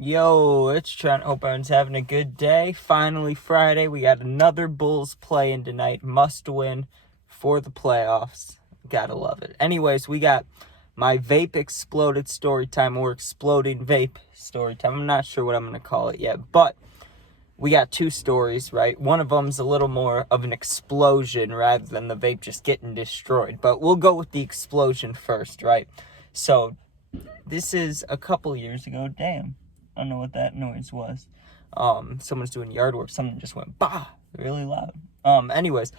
Yo, it's Trent. Hope everyone's having a good day. Finally, Friday. We got another Bulls play-in tonight. Must win for the playoffs. Gotta love it. Anyways, we got my Vape Exploded Storytime, or Exploding Vape Storytime. I'm not sure what I'm going to call it yet, but we got two stories, right? One of them's a little more of an explosion rather than the vape just getting destroyed. But we'll go with the explosion first, right? So, this is a couple years ago. Damn. I don't know what that noise was. Someone's doing yard work. Something just went bah, really loud. Anyways,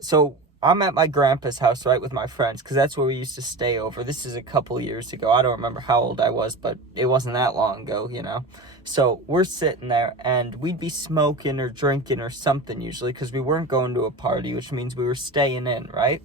so I'm at my grandpa's house, right, with my friends, because that's where we used to stay over. This is a couple years ago. I don't remember how old I was, but it wasn't that long ago, you know. So we're sitting there, and we'd be smoking or drinking or something usually, because we weren't going to a party, which means we were staying in, right?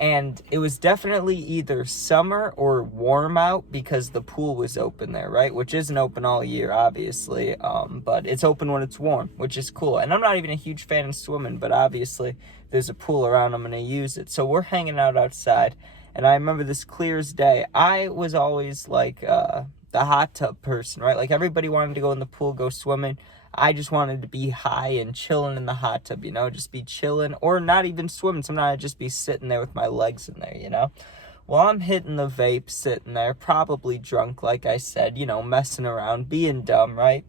And it was definitely either summer or warm out because the pool was open there, right? Which isn't open all year, obviously, but it's open when it's warm, which is cool. And I'm not even a huge fan of swimming, but obviously there's a pool around, I'm going to use it. So we're hanging out outside, and I remember this clear as day. I was always like the hot tub person, right? Like everybody wanted to go in the pool, go swimming. I just wanted to be high and chilling in the hot tub, you know, just be chilling, or not even swimming. Sometimes I'd just be sitting there with my legs in there, you know. Well, I'm hitting the vape, sitting there, probably drunk, like I said, you know, messing around, being dumb, right?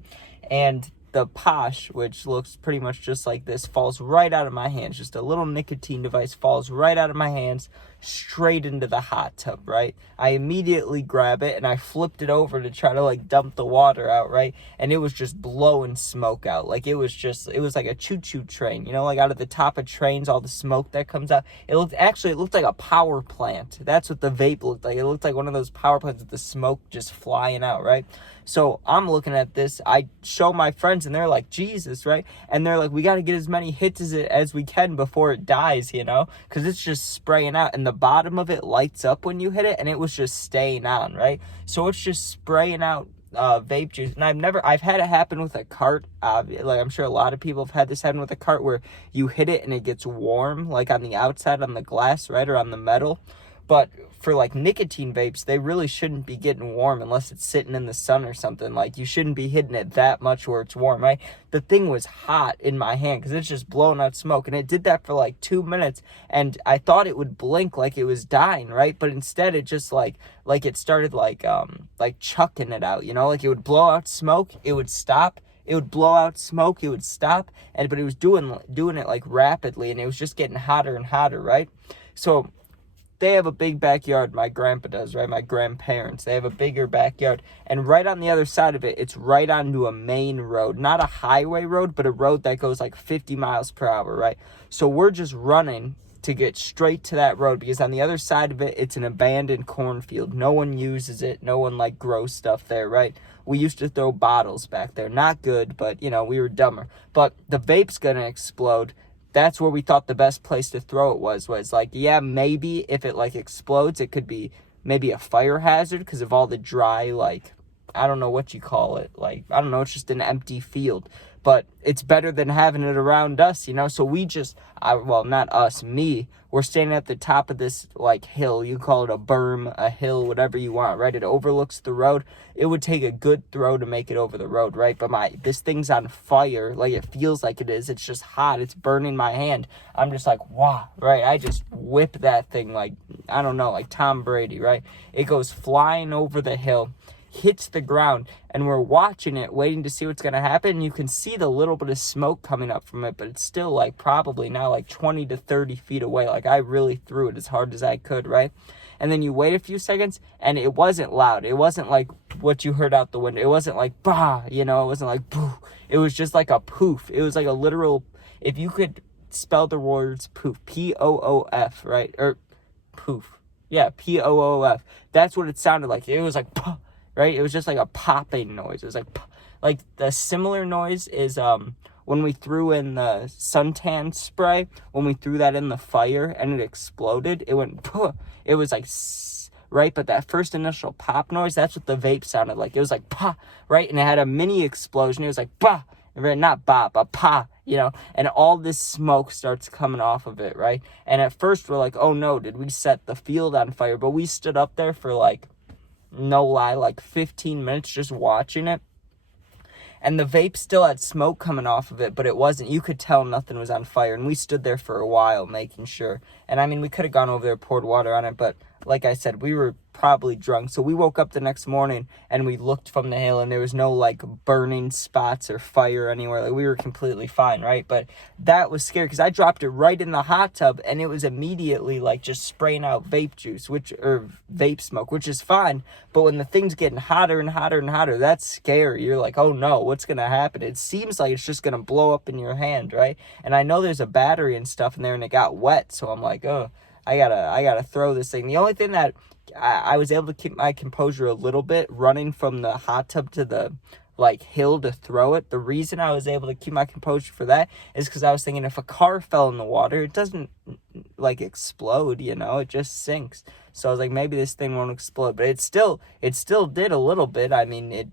And the Posh, which looks pretty much just like this, falls right out of my hands. Just a little nicotine device falls right out of my hands, straight into the hot tub, right? I immediately grab it, and I flipped it over to try to, like, dump the water out, right? And it was just blowing smoke out. Like, it was like a choo-choo train, you know, like out of the top of trains, all the smoke that comes out. It looked like a power plant. That's what the vape looked like. It looked like one of those power plants with the smoke just flying out, right? So I'm looking at this. I show my friends, and they're like, Jesus, right? And they're like, we got to get as many hits as we can before it dies, you know? Because it's just spraying out, and the bottom of it lights up when you hit it, and it was just staying on, right? So it's just spraying out vape juice. And I've had it happen with a cart. Like, I'm sure a lot of people have had this happen with a cart where you hit it and it gets warm, like on the outside, on the glass, right? Or on the metal. But for, like, nicotine vapes, they really shouldn't be getting warm unless it's sitting in the sun or something. Like, you shouldn't be hitting it that much where it's warm, right? The thing was hot in my hand because it's just blowing out smoke. And it did that for, like, 2 minutes. And I thought it would blink like it was dying, right? But instead, it just, like it started, like chucking it out, you know? Like, it would blow out smoke, it would stop. It would blow out smoke, it would stop. But it was doing it, like, rapidly. And it was just getting hotter and hotter, right? So they have a big backyard, my grandpa does, right? My grandparents, they have a bigger backyard. And right on the other side of it, it's right onto a main road. Not a highway road, but a road that goes like 50 miles per hour, right? So we're just running to get straight to that road because on the other side of it, it's an abandoned cornfield. No one uses it. No one, like, grows stuff there, right? We used to throw bottles back there. Not good, but, you know, we were dumber. But the vape's gonna explode. That's where we thought the best place to throw it was like, yeah, maybe if it, like, explodes, it could be maybe a fire hazard because of all the dry, like, I don't know what you call it. Like, I don't know, it's just an empty field. But it's better than having it around us, you know? So we not us, me, we're standing at the top of this, like, hill. You call it a berm, a hill, whatever you want, right? It overlooks the road. It would take a good throw to make it over the road, right? But this thing's on fire. Like, it feels like it is. It's just hot. It's burning my hand. I'm just like, wow, right? I just whip that thing like, I don't know, like Tom Brady, right? It goes flying over the hill, hits the ground, and we're watching it, waiting to see what's going to happen. You can see the little bit of smoke coming up from it, but it's still, like, probably now like 20 to 30 feet away. Like, I really threw it as hard as I could, right? And then you wait a few seconds, and it wasn't loud. It wasn't like what you heard out the window. It wasn't like, bah, you know? It wasn't like, boo. It was just like a poof. It was like a literal, if you could spell the words poof, P-O-O-F, right? Or poof. Yeah, P-O-O-F. That's what it sounded like. It was like, puh. Right? It was just like a popping noise. It was like the similar noise is when we threw in the suntan spray, when we threw that in the fire and it exploded, it went, puh. It was like, right? But that first initial pop noise, that's what the vape sounded like. It was like, pa, right? And it had a mini explosion. It was like, bah, not ba, but pa, you know? And all this smoke starts coming off of it, right? And at first we're like, oh no, did we set the field on fire? But we stood up there for, like, no lie, like 15 minutes just watching it. And the vape still had smoke coming off of it, but it wasn't, you could tell nothing was on fire. And we stood there for a while making sure. And I mean, we could have gone over there, poured water on it, but like I said, we were probably drunk. So we woke up the next morning and we looked from the hill and there was no like burning spots or fire anywhere. Like we were completely fine, right? But that was scary because I dropped it right in the hot tub and it was immediately like just spraying out vape juice, or vape smoke, which is fine. But when the thing's getting hotter and hotter and hotter, that's scary. You're like, oh no, what's going to happen? It seems like it's just going to blow up in your hand, right? And I know there's a battery and stuff in there and it got wet. So I'm like, oh, I gotta throw this thing. The only thing that I was able to keep my composure a little bit running from the hot tub to the like hill to throw it. The reason I was able to keep my composure for that is because I was thinking if a car fell in the water, it doesn't like explode, you know, it just sinks. So I was like, maybe this thing won't explode, but it still did a little bit. I mean,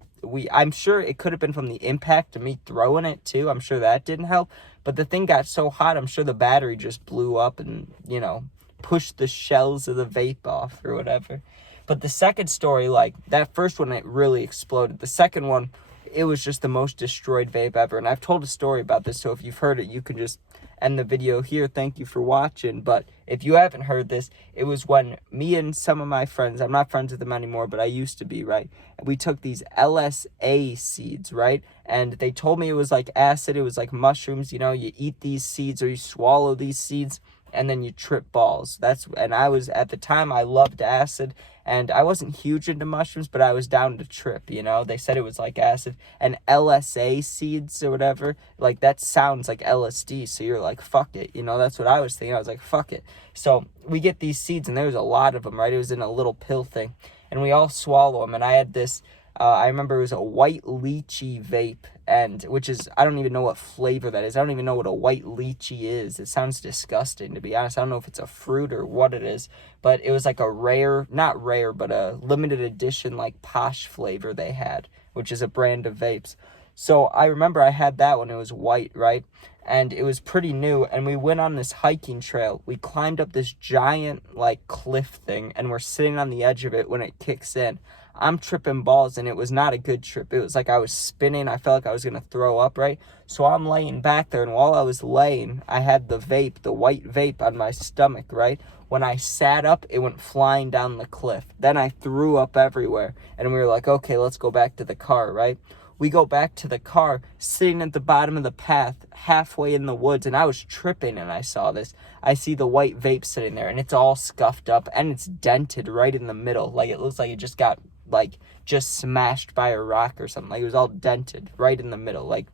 I'm sure it could have been from the impact of me throwing it too. I'm sure that didn't help, but the thing got so hot, I'm sure the battery just blew up and, you know, push the shells of the vape off or whatever. But the second story, like that first one, it really exploded. The second one, it was just the most destroyed vape ever. And I've told a story about this, so if you've heard it, you can just end the video here. Thank you for watching. But if you haven't heard this, it was when me and some of my friends, I'm not friends with them anymore, but I used to be, right? We took these LSA seeds, right? And they told me it was like acid, it was like mushrooms, you know, you eat these seeds or you swallow these seeds and then you trip balls. And I was, at the time, I loved acid, and I wasn't huge into mushrooms, but I was down to trip, you know? They said it was like acid, and LSA seeds or whatever, like, that sounds like LSD, so you're like, fuck it, you know? That's what I was thinking. I was like, fuck it. So we get these seeds, and there was a lot of them, right? It was in a little pill thing, and we all swallow them, and I had this, I remember it was a white lychee vape, and which is, I don't even know what flavor that is. I don't even know what a white lychee is. It sounds disgusting, to be honest. I don't know if it's a fruit or what it is, but it was like a rare, not rare, but a limited edition, like posh flavor they had, which is a brand of vapes. So I remember I had that when it was white, right? And it was pretty new, and we went on this hiking trail. We climbed up this giant, like, cliff thing, and we're sitting on the edge of it when it kicks in. I'm tripping balls, and it was not a good trip. It was like I was spinning. I felt like I was going to throw up, right? So I'm laying back there, and while I was laying, I had the vape, the white vape on my stomach, right? When I sat up, it went flying down the cliff. Then I threw up everywhere, and we were like, okay, let's go back to the car, right? We go back to the car, sitting at the bottom of the path, halfway in the woods, and I was tripping, and I saw this. I see the white vape sitting there, and it's all scuffed up, and it's dented right in the middle. Like, it looks like it just got, like, just smashed by a rock or something. Like, it was all dented right in the middle. Like,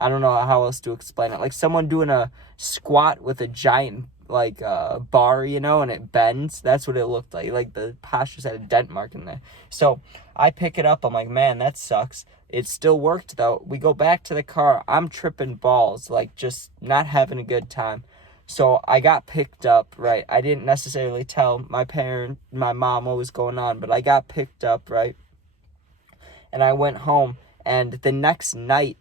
I don't know how else to explain it. Like, someone doing a squat with a giant, like, bar, you know, and it bends. That's what it looked like. Like, the postures had a dent mark in there. So I pick it up. I'm like, man, that sucks. It still worked, though. We go back to the car. I'm tripping balls, like, just not having a good time. So I got picked up, right? I didn't necessarily tell my mom what was going on, but I got picked up, right? And I went home, and the next night,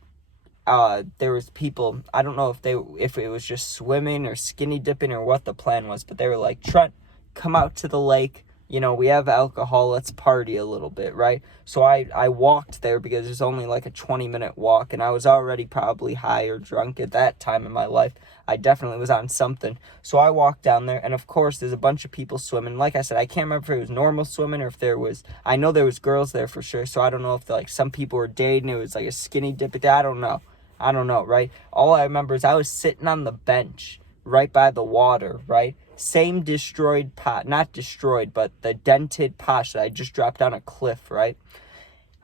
there was people, I don't know if it was just swimming or skinny dipping or what the plan was, but they were like, Trent, come out to the lake. You know, we have alcohol, let's party a little bit, right? So I walked there because it's only like a 20-minute walk, and I was already probably high or drunk at that time in my life. I definitely was on something. So I walked down there, and of course, there's a bunch of people swimming. Like I said, I can't remember if it was normal swimming or if I know there was girls there for sure, so I don't know if like some people were dating, it was like a skinny dip. I don't know, right? All I remember is I was sitting on the bench right by the water, right? Same destroyed pot, not destroyed, but the dented pot that I just dropped down a cliff, right?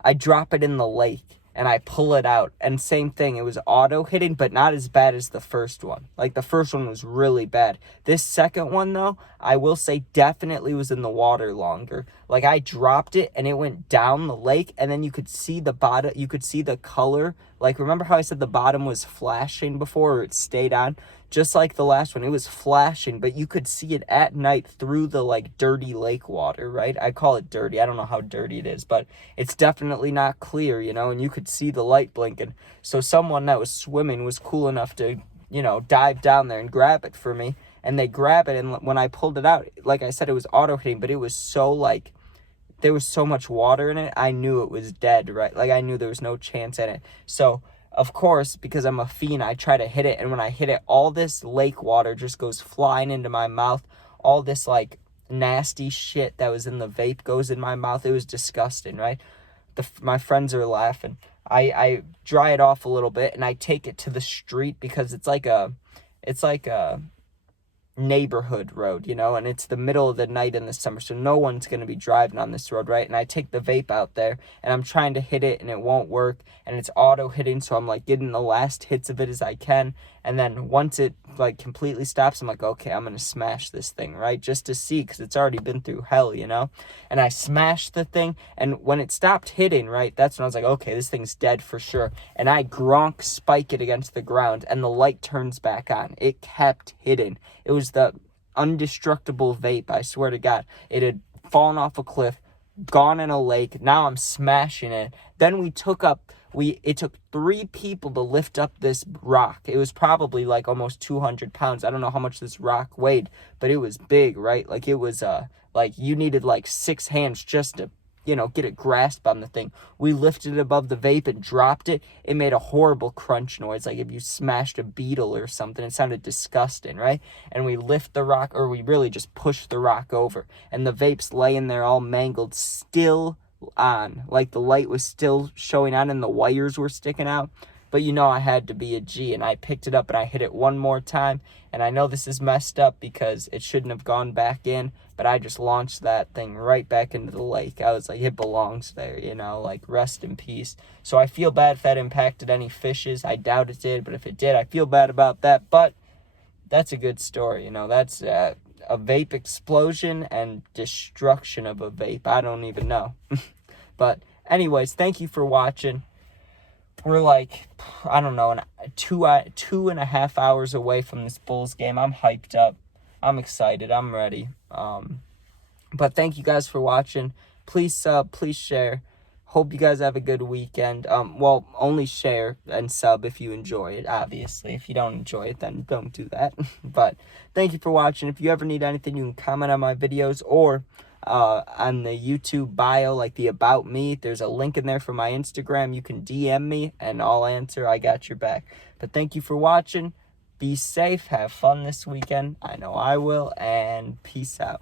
I drop it in the lake and I pull it out, and same thing, it was auto hitting, but not as bad as the first one. Like, the first one was really bad. This second one, though, I will say definitely was in the water longer. Like, I dropped it and it went down the lake, and then you could see the bottom, you could see the color. Like, remember how I said the bottom was flashing before, or it stayed on? Just like the last one, it was flashing, but you could see it at night through the, like, dirty lake water, right? I call it dirty. I don't know how dirty it is, but it's definitely not clear, you know, and you could see the light blinking. So someone that was swimming was cool enough to, you know, dive down there and grab it for me, and they grab it, and when I pulled it out, like I said, it was auto-hitting, but it was so, like, there was so much water in it, I knew it was dead, right? Like, I knew there was no chance in it. So, of course, because I'm a fiend, I try to hit it, and when I hit it, all this lake water just goes flying into my mouth. All this, like, nasty shit that was in the vape goes in my mouth. It was disgusting, right? My friends are laughing. I dry it off a little bit, and I take it to the street because it's like a neighborhood road, you know, and it's the middle of the night in the summer, so no one's going to be driving on this road, right? And I take the vape out there, and I'm trying to hit it, and it won't work, and it's auto hitting, so I'm like getting the last hits of it as I can. And then once it like completely stops, I'm like, okay, I'm gonna smash this thing, right? Just to see, because it's already been through hell, you know. And I smashed the thing, and when it stopped hitting, right, that's when I was like, okay, this thing's dead for sure. And I gronk spike it against the ground, and the light turns back on. It kept hitting. It was the indestructible vape, I swear to God. It had fallen off a cliff, gone in a lake. Now I'm smashing it. Then it took 3 people to lift up this rock. It was probably like almost 200 pounds. I don't know how much this rock weighed, but it was big, right? Like, it was like you needed like 6 hands just to, you know, get a grasp on the thing. We lifted it above the vape and dropped it. It made a horrible crunch noise, like if you smashed a beetle or something. It sounded disgusting, right? And we lift the rock, or we really just pushed the rock over, and the vape's laying there all mangled, still on. Like, the light was still showing on and the wires were sticking out. But you know I had to be a G, and I picked it up and I hit it one more time. And I know this is messed up because it shouldn't have gone back in, but I just launched that thing right back into the lake. I was like, it belongs there, you know, like, rest in peace. So I feel bad if that impacted any fishes. I doubt it did, but if it did, I feel bad about that. But that's a good story, you know. That's a vape explosion and destruction of a vape. I don't even know. But anyways, thank you for watching. We're like, I don't know, 2.5 hours away from this Bulls game. I'm hyped up. I'm excited. I'm ready. But thank you guys for watching. Please sub, please share. Hope you guys have a good weekend. Well, only share and sub if you enjoy it, obviously. If you don't enjoy it, then don't do that. But thank you for watching. If you ever need anything, you can comment on my videos, or on the YouTube bio, like the About Me, there's a link in there for my Instagram. You can DM me, and I'll answer. I got your back. But thank you for watching. Be safe. Have fun this weekend. I know I will. And peace out.